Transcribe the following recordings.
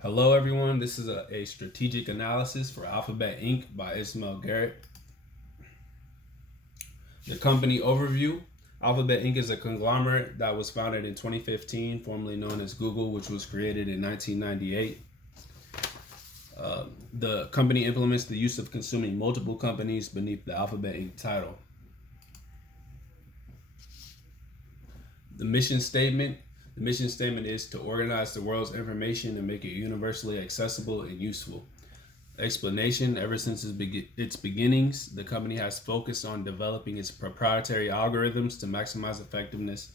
Hello, everyone. This is a strategic analysis for Alphabet Inc. by Ismail Garrett. The company overview. Alphabet Inc. is a conglomerate that was founded in 2015, formerly known as Google, which was created in 1998. The company implements the use of consuming multiple companies beneath the Alphabet Inc. title. The mission statement. The mission statement is to organize the world's information and make it universally accessible and useful. Explanation. Ever since its beginnings, the company has focused on developing its proprietary algorithms to maximize effectiveness.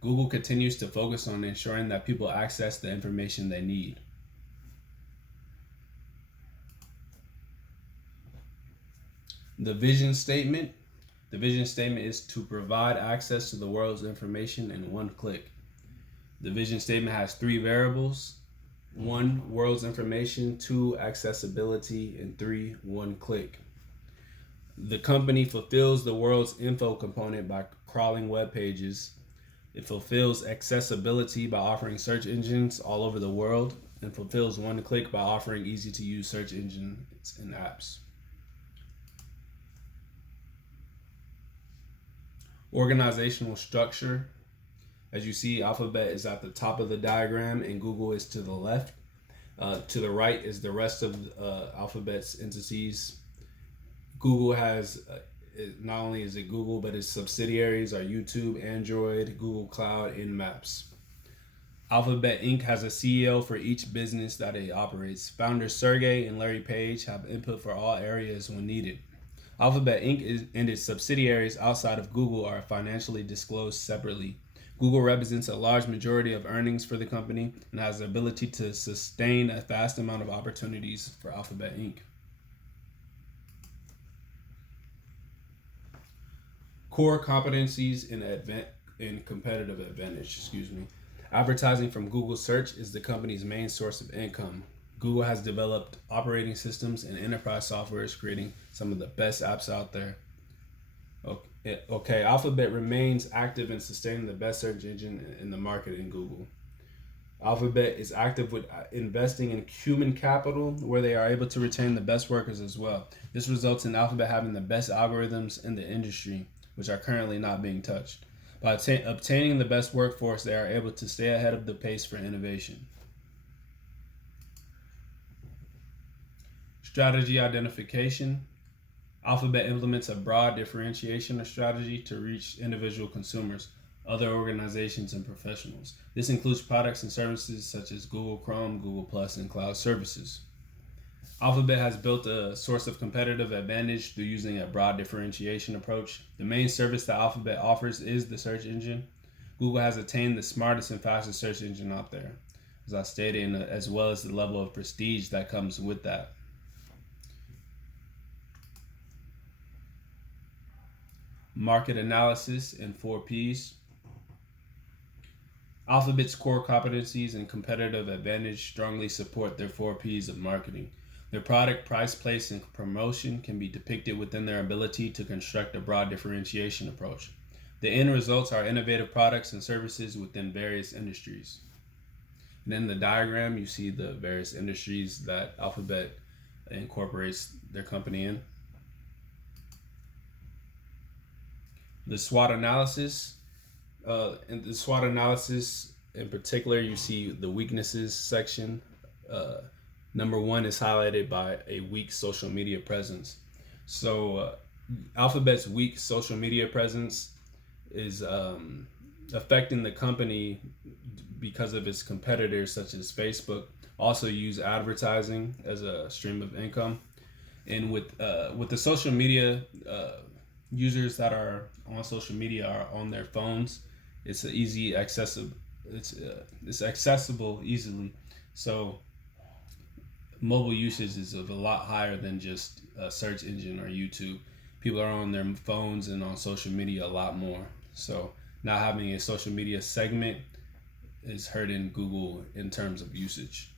Google continues to focus on ensuring that people access the information they need. The vision statement. The vision statement is to provide access to the world's information in one click. The vision statement has three variables: 1, world's information; 2, accessibility; and 3, one click. The company fulfills the world's info component by crawling web pages. It fulfills accessibility by offering search engines all over the world, and fulfills one click by offering easy to use search engines and apps. Organizational structure. As you see, Alphabet is at the top of the diagram and Google is to the left. To the right is the rest of Alphabet's entities. Google has, not only is it Google, but its subsidiaries are YouTube, Android, Google Cloud, and Maps. Alphabet Inc. has a CEO for each business that it operates. Founders Sergey and Larry Page have input for all areas when needed. Alphabet Inc. and its subsidiaries outside of Google are financially disclosed separately. Google represents a large majority of earnings for the company and has the ability to sustain a vast amount of opportunities for Alphabet Inc. Core competencies in competitive advantage. Advertising from Google Search is the company's main source of income. Google has developed operating systems and enterprise softwares, creating some of the best apps out there. Okay, Alphabet remains active in sustaining the best search engine in the market in Google. Alphabet is active with investing in human capital, where they are able to retain the best workers as well. This results in Alphabet having the best algorithms in the industry, which are currently not being touched. By obtaining the best workforce, they are able to stay ahead of the pace for innovation. Strategy identification. Alphabet implements a broad differentiation strategy to reach individual consumers, other organizations, and professionals. This includes products and services such as Google Chrome, Google Plus, and cloud services. Alphabet has built a source of competitive advantage through using a broad differentiation approach. The main service that Alphabet offers is the search engine. Google has attained the smartest and fastest search engine out there, as I stated, as well as the level of prestige that comes with that. Market analysis and 4 Ps. Alphabet's core competencies and competitive advantage strongly support their 4 Ps of marketing. Their product, price, place, and promotion can be depicted within their ability to construct a broad differentiation approach. The end results are innovative products and services within various industries. And in the diagram, you see the various industries that Alphabet incorporates their company in. The SWOT analysis. In the SWOT analysis, in particular, you see the weaknesses section. Number 1 is highlighted by a weak social media presence. So Alphabet's weak social media presence is affecting the company because of its competitors, such as Facebook, also use advertising as a stream of income. And with the social media, users that are on social media are on their phones. It's accessible. It's accessible easily. So mobile usage is of a lot higher than just a search engine or YouTube. People are on their phones and on social media a lot more. So not having a social media segment is hurting Google in terms of usage.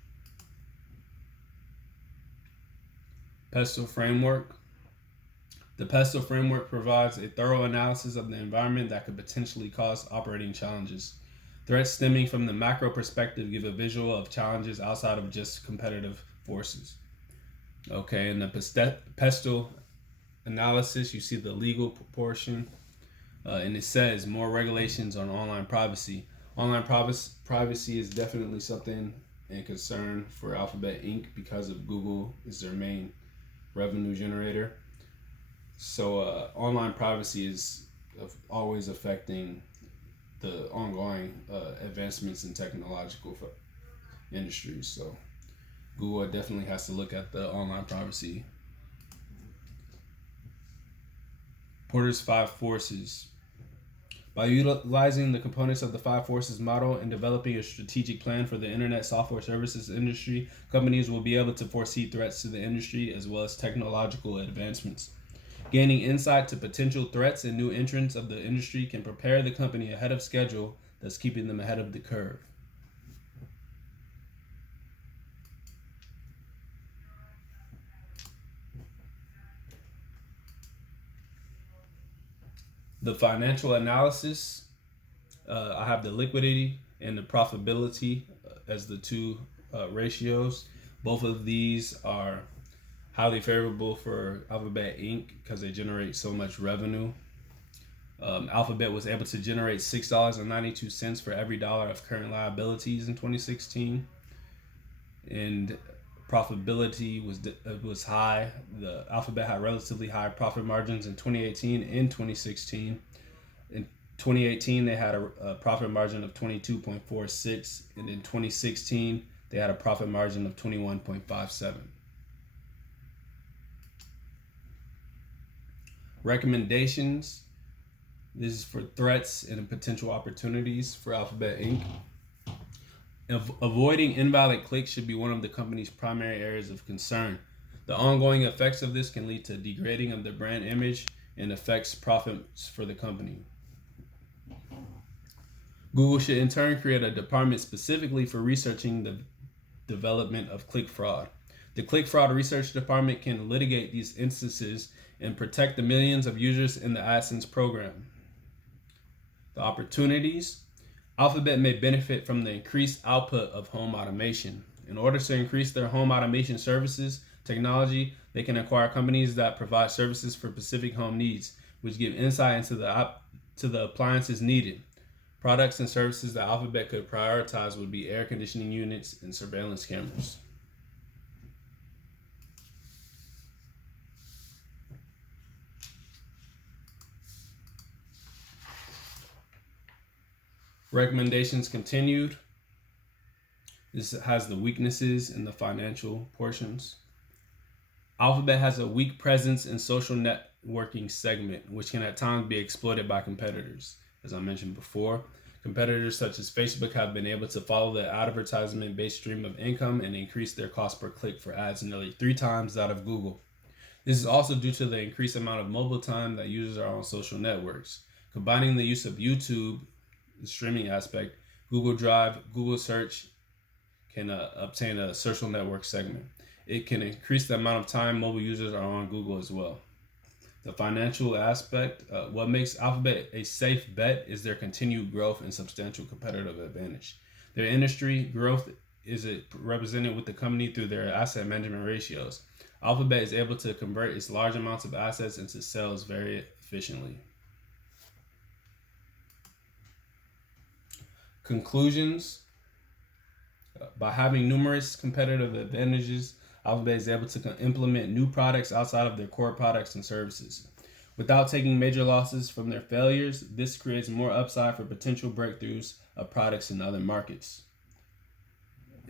PESTEL framework. The PESTEL framework provides a thorough analysis of the environment that could potentially cause operating challenges. Threats stemming from the macro perspective give a visual of challenges outside of just competitive forces. Okay, in the pestle analysis, you see the legal portion, and it says more regulations on online privacy. Online privacy is definitely something and concern for Alphabet Inc. because of Google is their main revenue generator. So online privacy is always affecting the ongoing advancements in technological industries. So Google definitely has to look at the online privacy. Porter's 5 forces. By utilizing the components of the 5 forces model and developing a strategic plan for the internet software services industry, companies will be able to foresee threats to the industry as well as technological advancements. Gaining insight to potential threats and new entrants of the industry can prepare the company ahead of schedule, thus keeping them ahead of the curve. The financial analysis, I have the liquidity and the profitability as the two ratios. Both of these are highly favorable for Alphabet Inc. because they generate so much revenue. Alphabet was able to generate $6.92 for every dollar of current liabilities in 2016, and profitability was high. The Alphabet had relatively high profit margins in 2018 and 2016. In 2018, they had a profit margin of 22.46, and in 2016, they had a profit margin of 21.57. Recommendations. This is for threats and potential opportunities for Alphabet Inc. Avoiding invalid clicks should be one of the company's primary areas of concern. The ongoing effects of this can lead to degrading of the brand image and affects profits for the company. Google should in turn create a department specifically for researching the development of click fraud. The click fraud research department can litigate these instances and protect the millions of users in the AdSense program. The opportunities. Alphabet may benefit from the increased output of home automation. In order to increase their home automation services technology, they can acquire companies that provide services for specific home needs, which give insight into the appliances needed. Products and services that Alphabet could prioritize would be air conditioning units and surveillance cameras. Recommendations continued. This has the weaknesses in the financial portions. Alphabet has a weak presence in social networking segment, which can at times be exploited by competitors. As I mentioned before, competitors such as Facebook have been able to follow the advertisement-based stream of income and increase their cost per click for ads nearly 3 times that of Google. This is also due to the increased amount of mobile time that users are on social networks. Combining the use of YouTube, the streaming aspect, Google Drive, Google Search can obtain a social network segment. It can increase the amount of time mobile users are on Google as well. The financial aspect, what makes Alphabet a safe bet is their continued growth and substantial competitive advantage. Their industry growth is represented with the company through their asset management ratios. Alphabet is able to convert its large amounts of assets into sales very efficiently. Conclusions. By having numerous competitive advantages, Alphabet is able to implement new products outside of their core products and services. Without taking major losses from their failures, this creates more upside for potential breakthroughs of products in other markets.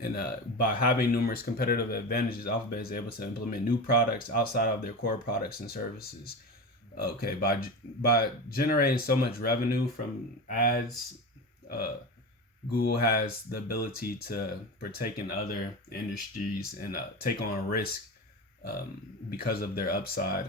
And by having numerous competitive advantages, Alphabet is able to implement new products outside of their core products and services. Okay, by generating so much revenue from ads, Google has the ability to partake in other industries and take on risk because of their upside.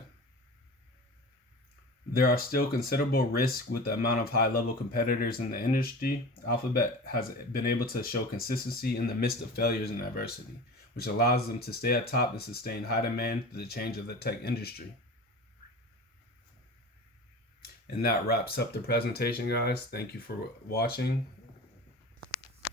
There are still considerable risks with the amount of high-level competitors in the industry. Alphabet has been able to show consistency in the midst of failures and adversity, which allows them to stay at top and sustain high demand through the change of the tech industry. And that wraps up the presentation, guys. Thank you for watching.